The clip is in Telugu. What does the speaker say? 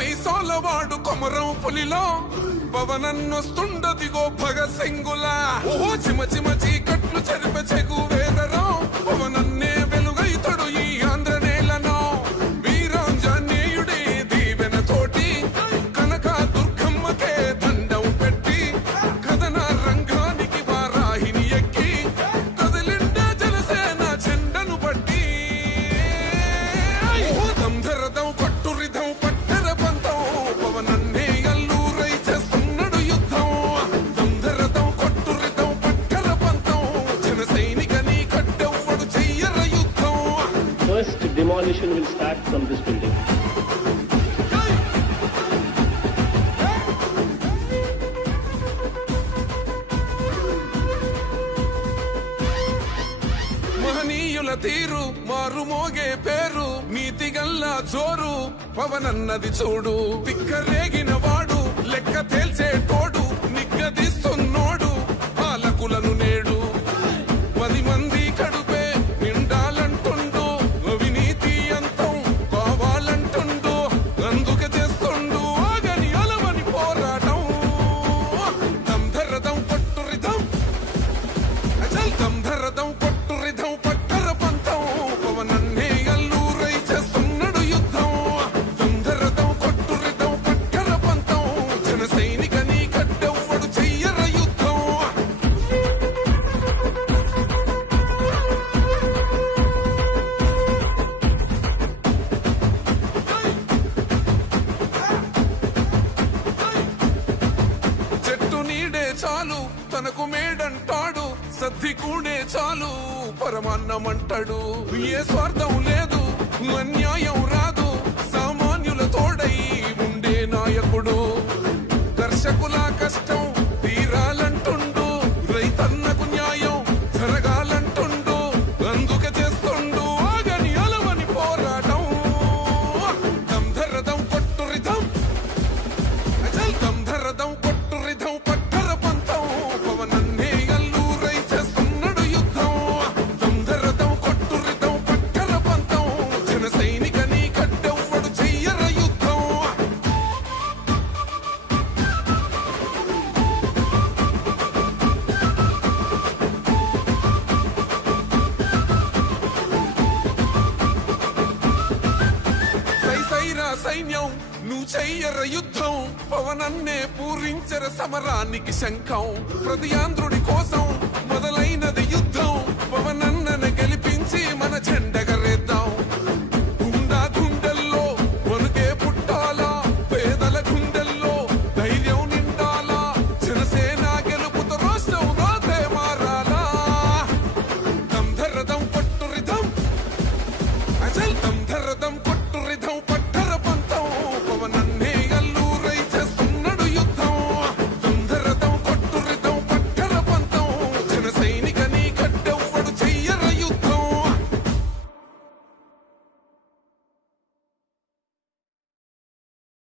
మీసాలవాడు కొమరం పులిలో పవనన్నొస్తుండదిగో భగత్ సింగులా ఓ చిమ చిమ చీకట్లు చెరిపే చెగు వేదరో పవనన్నే వెలుగైతడు ఈ ఆంధ్ర నేలను వీరాంజనేయుడి దీవెన తోటి కనక దుర్గమ్మకే దండం పెట్టి కథన రంగానికి వారాహిని ఎక్కి కదిలిండ జనసేన చెండను పట్టి దంధరదం కొట్టురిదం పట్టర పంతం పవనన్నే అల్లూరై చేస్తున్నాడు యుద్ధం దంధరదం కొట్టురిదం పట్టర పంతం జన సైనికని కట్టెవ్వడు చెయ్యర యుద్ధం. First demolition will start from this building. మహనీయుల తీరు మారుమోగే పేరు నీతిగల్లా జోరు పవనన్నది చూడు పిక్కరేగిన వాడు లెక్క తేల్చేటోడు నిగ్గదీస్తున్నోడు పాలకులను నేడు 10 మంది కడుపే నిండాలంటుండు అవినీతి అంతం కావాలంటుండు అందుకే చేస్తుండు ఆగని అలవని పోరాటం దంధరదం కొట్టురిదం అచల్ దంధరదం కొట్టురిదం పట్టర పంతం పవనన్నే అల్లూరై చేస్తున్నాడు యుద్ధం దంధరదం కొట్టురిదం పట్టర పంతం జన సైనికని కట్టెవ్వడు చెయ్యర యుద్ధం. చెట్టు నీడే చాలు తనకు మేడంటాడు సద్ది కూడే చాలు పరమాన్నమంటాడు ఏ స్వార్థం లేదు అన్యాయం రాదు సామాన్యుల తోడై ఉండే నాయకుడు దర్శకుల కష్టం తీరాలంటుండు రైతన్నకు న్యాయం జరగాలంటుండు అందుకే చేస్తుండు ఆగని అలవని పోరాటం దంధరదం కొట్టురిదం అచల్ దంధరదం కొట్టురిదం పట్టర పంతం పవనన్నే అల్లూరై చేస్తున్నాడు యుద్ధం దంధరదం కొట్టురిదం పట్టర పంతం జన సైనికని కట్టెవ్వడు చెయ్యర యుద్ధం. సైసైరా సైన్యం నువ్వు చెయ్యర యుద్ధం పవనన్నే పూరించర సమరానికి శంఖం ప్రతి ఆంధ్రుడి కోసం మొదలై